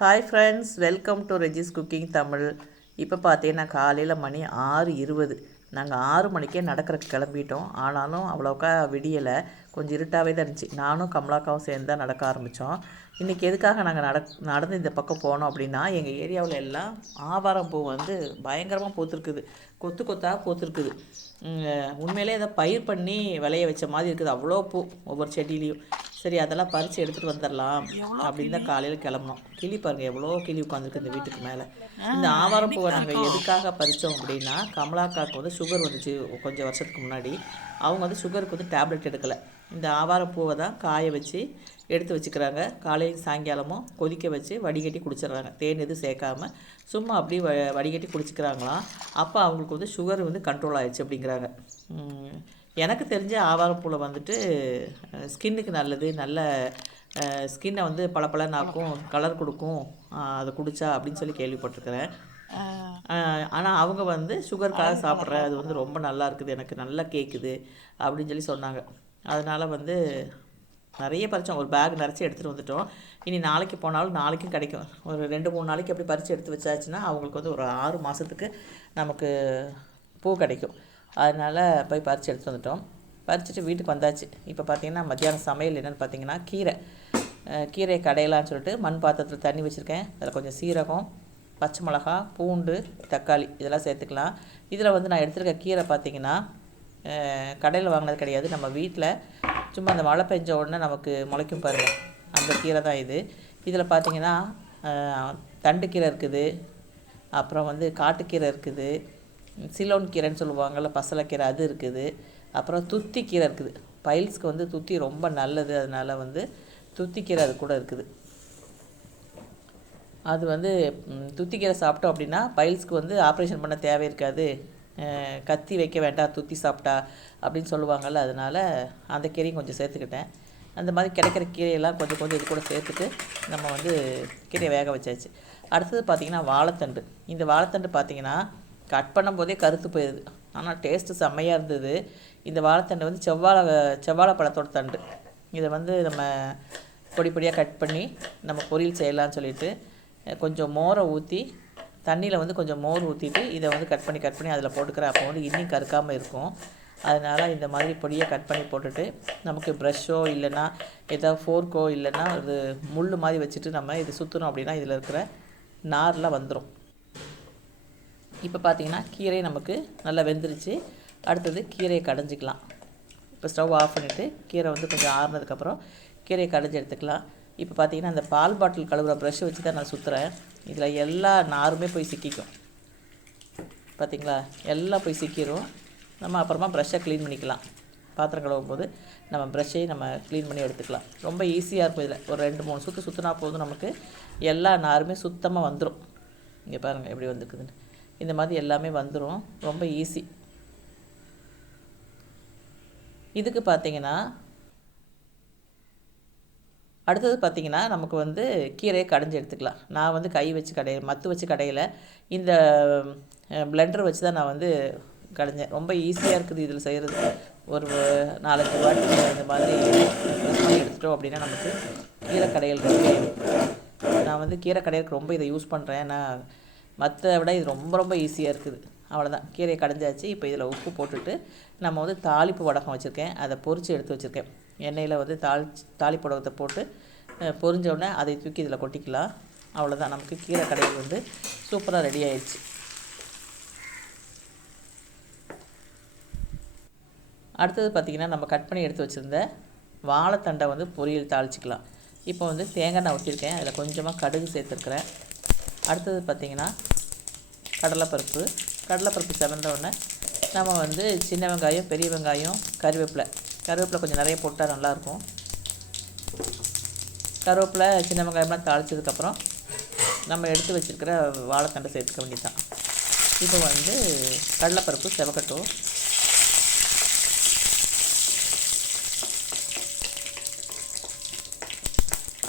Hi friends welcome to Regis cooking Tamil இப்போ பார்த்தீங்கன்னா காலையில் மணி ஆறு இருபது. நாங்கள் ஆறு மணிக்கே நடக்கிற கிளம்பிட்டோம். ஆனாலும் அவ்வளோக்கா விடியலை. கொஞ்சம் இருட்டாகவே தான் இருந்துச்சு. நானும் கமலாக்காவும் சேர்ந்து தான் நடக்க ஆரம்பித்தோம் இன்றைக்கி எதுக்காக நாங்கள் நட நடந்து இந்த பக்கம் போனோம் அப்படின்னா எங்கள் ஏரியாவில் எல்லாம் ஆவாரம் பூ வந்து பயங்கரமாக பூத்துருக்குது. கொத்து கொத்தாக பூத்துருக்குது. உண்மையிலே இதை பயிர் பண்ணி விளைய வச்ச மாதிரி இருக்குது. அவ்வளோ பூ ஒவ்வொரு செடியிலையும். சரி அதெல்லாம் பறித்து எடுத்துகிட்டு வந்துடலாம் அப்படின்னு தான் காலையில் கிளம்புனோம். கிளி பாருங்கள் எவ்வளோ கிளி உட்காந்துருக்கு இந்த வீட்டுக்கு மேலே. இந்த ஆவாரம் பூவை நாங்கள் எதுக்காக பறித்தோம் அப்படின்னா கமலாக்காவுக்கு வந்து சுகர் வந்துச்சு கொஞ்சம் வருஷத்துக்கு முன்னாடி. அவங்க வந்து சுகருக்கு வந்து டேப்லெட் எடுக்கலை. இந்த ஆவாரம் பூவை தான் காய வச்சு எடுத்து வச்சுக்கிறாங்க. காலையில் சாயங்காலமும் கொதிக்க வச்சு வடிகட்டி குடிச்சிடுறாங்க. தேன் எதுவும் சேர்க்காம சும்மா அப்படி வ வடிகட்டி குடிச்சிக்கிறாங்களாம். அப்போ அவங்களுக்கு வந்து சுகர் வந்து கண்ட்ரோல் ஆயிடுச்சு அப்படிங்கிறாங்க. எனக்கு தெரிஞ்ச ஆவாரப்பூவில் வந்துட்டு ஸ்கின்னுக்கு நல்லது நல்ல ஸ்கின்னை வந்து பளபளன்னாக்கும் கலர் கொடுக்கும் அதை குடித்தா அப்படின்னு சொல்லி கேள்விப்பட்டிருக்கிறேன். ஆனால் அவங்க வந்து சுகருக்காக சாப்பிட்ற அது வந்து ரொம்ப நல்லா இருக்குது எனக்கு நல்லா கேட்குது அப்படின்னு சொல்லி சொன்னாங்க. அதனால் வந்து நிறைய பறித்தோம் ஒரு பேக் நிறச்சி எடுத்துகிட்டு வந்துட்டோம். இனி நாளைக்கு போனாலும் நாளைக்கும் கிடைக்கும். ஒரு ரெண்டு மூணு நாளைக்கு அப்படி பறித்து எடுத்து வச்சாச்சுன்னா அவங்களுக்கு வந்து ஒரு ஆறு மாதத்துக்கு நமக்கு பூ கிடைக்கும். அதனால் போய் பறித்து எடுத்து வந்துட்டோம். பறிச்சுட்டு வீட்டுக்கு வந்தாச்சு. இப்போ பார்த்திங்கன்னா மத்தியானம் சமையல் என்னென்னு பார்த்தீங்கன்னா கீரை. கீரை கடையலான்னு சொல்லிட்டு மண் பாத்திரத்தில் தண்ணி வச்சுருக்கேன். அதில் கொஞ்சம் சீரகம் பச்சை மிளகா பூண்டு தக்காளி இதெல்லாம் சேர்த்துக்கலாம். இதில் வந்து நான் எடுத்துருக்க கீரை பார்த்திங்கன்னா கடையில் வாங்கினது கிடையாது. நம்ம வீட்டில் சும்மா அந்த மழை பெஞ்ச உடனே நமக்கு முளைக்கும் பாருங்கள் அந்த கீரை தான் இது. இதில் பார்த்திங்கன்னா தண்டு கீரை இருக்குது. அப்புறம் வந்து காட்டுக்கீரை இருக்குது. சிலோன் கீரைன்னு சொல்லுவாங்கள்ல பசலைக்கீரை அது இருக்குது. அப்புறம் துத்தி கீரை இருக்குது. பைல்ஸ்க்கு வந்து துத்தி ரொம்ப நல்லது அதனால் வந்து துத்தி கீரை அது கூட இருக்குது. அது வந்து துத்திக்கீரை சாப்பிட்டோம் அப்படின்னா பைல்ஸ்க்கு வந்து ஆப்ரேஷன் பண்ண தேவை இருக்காது. கத்தி வைக்க வேண்டாம் துத்தி சாப்பிட்டா அப்படின்னு சொல்லுவாங்கள்ல அதனால் அந்த கீரையும் கொஞ்சம் சேர்த்துக்கிட்டேன். அந்த மாதிரி கிடைக்கிற கீரையெல்லாம் கொஞ்சம் கொஞ்சம் இது கூட சேர்த்துட்டு நம்ம வந்து கீரையை வேக வச்சாச்சு. அடுத்தது பார்த்திங்கன்னா வாழைத்தண்டு. இந்த வாழைத்தண்டு பார்த்திங்கன்னா கட் பண்ணும்போதே கருத்து போயிடுது ஆனால் டேஸ்ட்டு செம்மையாக இருந்தது. இந்த வாழைத்தண்டு வந்து செவ்வாழை செவ்வாழை பழத்தோட தண்டு. இதை வந்து நம்ம பொடி பொடியாக கட் பண்ணி நம்ம பொரியல் செய்யலாம்னு சொல்லிட்டு கொஞ்சம் மோரை ஊற்றி தண்ணியில் வந்து கொஞ்சம் மோர் ஊற்றிட்டு இதை வந்து கட் பண்ணி கட் பண்ணி அதில் போட்டுக்கிறேன். அப்போ வந்து இன்னும் கருக்காமல் இருக்கும். அதனால் இந்த மாதிரி பொடியை கட் பண்ணி போட்டுட்டு நமக்கு ப்ரஷ்ஷோ இல்லைன்னா ஏதாவது ஃபோர்க்கோ இல்லைன்னா அது முள் மாதிரி வச்சுட்டு நம்ம இது சுற்றுனோம் அப்படின்னா இதில் இருக்கிற நார்லாம் வந்துடும் இப்போ பார்த்தீங்கன்னா கீரை நமக்கு நல்லா வெந்துருச்சு. அடுத்தது கீரையை கடைஞ்சிக்கலாம். இப்போ ஸ்டவ் ஆஃப் பண்ணிவிட்டு கீரை வந்து கொஞ்சம் ஆறுனதுக்கப்புறம் கீரையை கடைஞ்சி எடுத்துக்கலாம். இப்போ பார்த்தீங்கன்னா அந்த பால் பாட்டில் கழுவுற ப்ரெஷ்ஷை வச்சு தான் நான் சுற்றுறேன் இதில் எல்லா நாருமே போய் சிக்கிக்கும். பார்த்திங்களா எல்லாம் போய் சிக்கிரும். நம்ம அப்புறமா ப்ரெஷ்ஷை க்ளீன் பண்ணிக்கலாம். பாத்திரம் கழுவும் போது நம்ம ப்ரஷ்ஷையும் நம்ம க்ளீன் பண்ணி எடுத்துக்கலாம். ரொம்ப ஈஸியாக இருக்கும் இதில். ஒரு ரெண்டு மூணு சுற்று சுற்றினா போதும் நமக்கு. எல்லா நாருமே சுத்தமாக வந்துடும் இங்கே பாருங்கள் எப்படி வந்துருக்குதுன்னு. இந்த மாதிரி எல்லாமே வந்துடும் ரொம்ப ஈஸி இதுக்கு பார்த்தீங்கன்னா அடுத்தது பார்த்திங்கன்னா நமக்கு வந்து கீரையை கடைஞ்சி எடுத்துக்கலாம். நான் வந்து கை வச்சு கடைய மத்து வச்சு கடையில். இந்த பிளெண்டர் வச்சு தான் நான் வந்து கடைஞ்சேன். ரொம்ப ஈஸியாக இருக்குது இதில் செய்கிறது ஒரு நாலஞ்சு வாட்டி இந்த மாதிரி ப்ரெஸ் பண்ணி எடுத்துட்டோம் அப்படின்னா நமக்கு கீரை கடையில் ரொம்ப நான் வந்து கீரை கடையிலுக்கு ரொம்ப இதை யூஸ் பண்ணுறேன் ஏன்னா மற்ற விட இது ரொம்ப ரொம்ப ஈஸியாக இருக்குது. அவ்வளோதான் கீரையை கடைஞ்சாச்சு. இப்போ இதில் உப்பு போட்டுட்டு நம்ம வந்து தாளிப்பு வடகம் வச்சுருக்கேன். அதை பொறிச்சு எடுத்து வச்சுருக்கேன். எண்ணெயில் வந்து தாளி தாளிப்பு வடகத்தை போட்டு பொரிஞ்ச உடனே அதை தூக்கி இதில் கொட்டிக்கலாம். அவ்வளோதான் நமக்கு கீரை கடையில் வந்து சூப்பராக ரெடி ஆயிடுச்சு. அடுத்தது பார்த்திங்கன்னா நம்ம கட் பண்ணி எடுத்து வச்சுருந்த வாழைத்தண்டை வந்து பொரியல் தாளிச்சிக்கலாம். இப்போ வந்து தேங்காய் நான் ஊற்றிருக்கேன் அதில் கொஞ்சமாக கடுகு சேர்த்துருக்குறேன். அடுத்தது பார்த்திங்கன்னா கடலைப்பருப்பு. கடலைப்பருப்பு செவந்த உடனே நம்ம வந்து சின்ன வெங்காயம் பெரிய வெங்காயம் கருவேப்பிலை. கருவேப்பிலை கொஞ்சம் நிறைய போட்டால் நல்லாயிருக்கும். கருவேப்பிலை சின்ன வெங்காயம்லாம் தாளித்ததுக்கப்புறம் நம்ம எடுத்து வச்சுருக்கிற வாழைத்தண்டை சேர்த்துக்க வேண்டியதான் இப்போ வந்து கடலைப்பருப்பு செவக்கட்டும்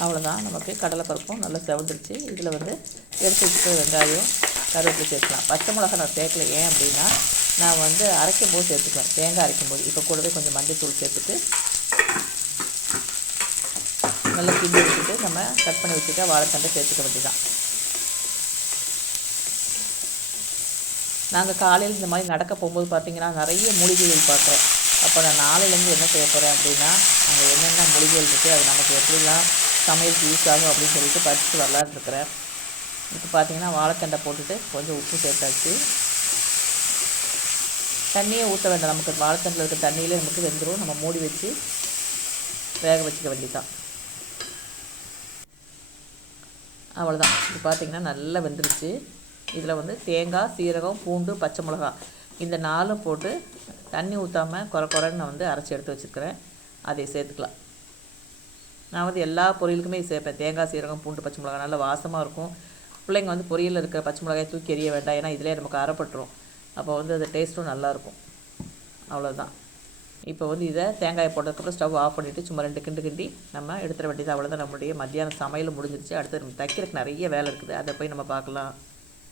அவ்வளோதான் நமக்கு கடலைப்பருப்பும் நல்லா செவந்துருச்சு. இதில் வந்து எடுத்து வச்சுட்டு வெங்காயம் கருவேப்பிலை சேர்க்கலாம். பச்சை மிளகா நான் சேர்க்கல. ஏன் அப்படின்னா நான் வந்து அரைக்கும் போது சேர்த்துக்குவேன். தேங்காய் அரைக்கும் போது இப்போ கூடவே கொஞ்சம் மஞ்சள் தூள் சேர்த்துட்டு நல்லா கிண்டி வச்சுட்டு நம்ம கட் பண்ணி வச்சுட்டா வாழைத்தண்டை சேர்த்துக்க வேண்டியதான் நாங்கள் காலையில் இந்த மாதிரி நடக்க போகும்போது பார்த்தீங்கன்னா நிறைய மூலிகைகள் பார்க்குறேன் அப்போ நான் நாளையிலேருந்து என்ன செய்ய போகிறேன் அப்படின்னா அங்கே என்னென்ன மூலிகைகள் இருக்குது அது நமக்கு எப்படிலாம் சமையலுக்கு யூஸ் ஆகும் அப்படின்னு சொல்லிட்டு படிச்சுட்டு வரலான்னு இப்போ பார்த்தீங்கன்னா வாழைத்தண்டை போட்டுட்டு கொஞ்சம் உப்பு சேர்த்தாச்சு. தண்ணியே ஊற்ற வேண்டாம். நமக்கு வாழைத்தண்டில் இருக்க தண்ணியிலே நமக்கு வெந்துடும் நம்ம மூடி வச்சு வேக வச்சுக்க வேண்டியதான் அவ்வளோதான் இது பார்த்திங்கன்னா நல்லா வெந்துருச்சு. இதில் வந்து தேங்காய் சீரகம் பூண்டு பச்சை மிளகா இந்த நாலும் போட்டு தண்ணி ஊற்றாமல் குறை குறைன்னு வந்து அரைச்சி எடுத்து வச்சுருக்கிறேன். அதை சேர்த்துக்கலாம். நான் வந்து எல்லா பொரியலுக்குமே சேர்ப்பேன். தேங்காய் சீரகம் பூண்டு பச்சை மிளகா நல்லா வாசமாக இருக்கும். பிள்ளைங்க வந்து பொரியலில் இருக்கிற பச்சை மிளகாய் தூக்கி எறிய வேண்டாம். ஏன்னா இதிலே நமக்கு அரைப்பட்டுரும். அப்போ வந்து அது டேஸ்ட்டும் நல்லாயிருக்கும் அவ்வளோதான் இப்போ வந்து இதை தேங்காயை போட்டதுக்கப்புறம் ஸ்டவ் ஆஃப் பண்ணிவிட்டு சும்மா ரெண்டு கிண்டு கிண்டி நம்ம எடுத்துட வேண்டியது அவ்வளோதான் நம்மளுடைய மத்தியானம் சமையல் முடிஞ்சிருச்சு. அடுத்து நம்ம தைக்கிறதுக்கு நிறைய வேலை இருக்குது. அதை போய் நம்ம பார்க்கலாம்.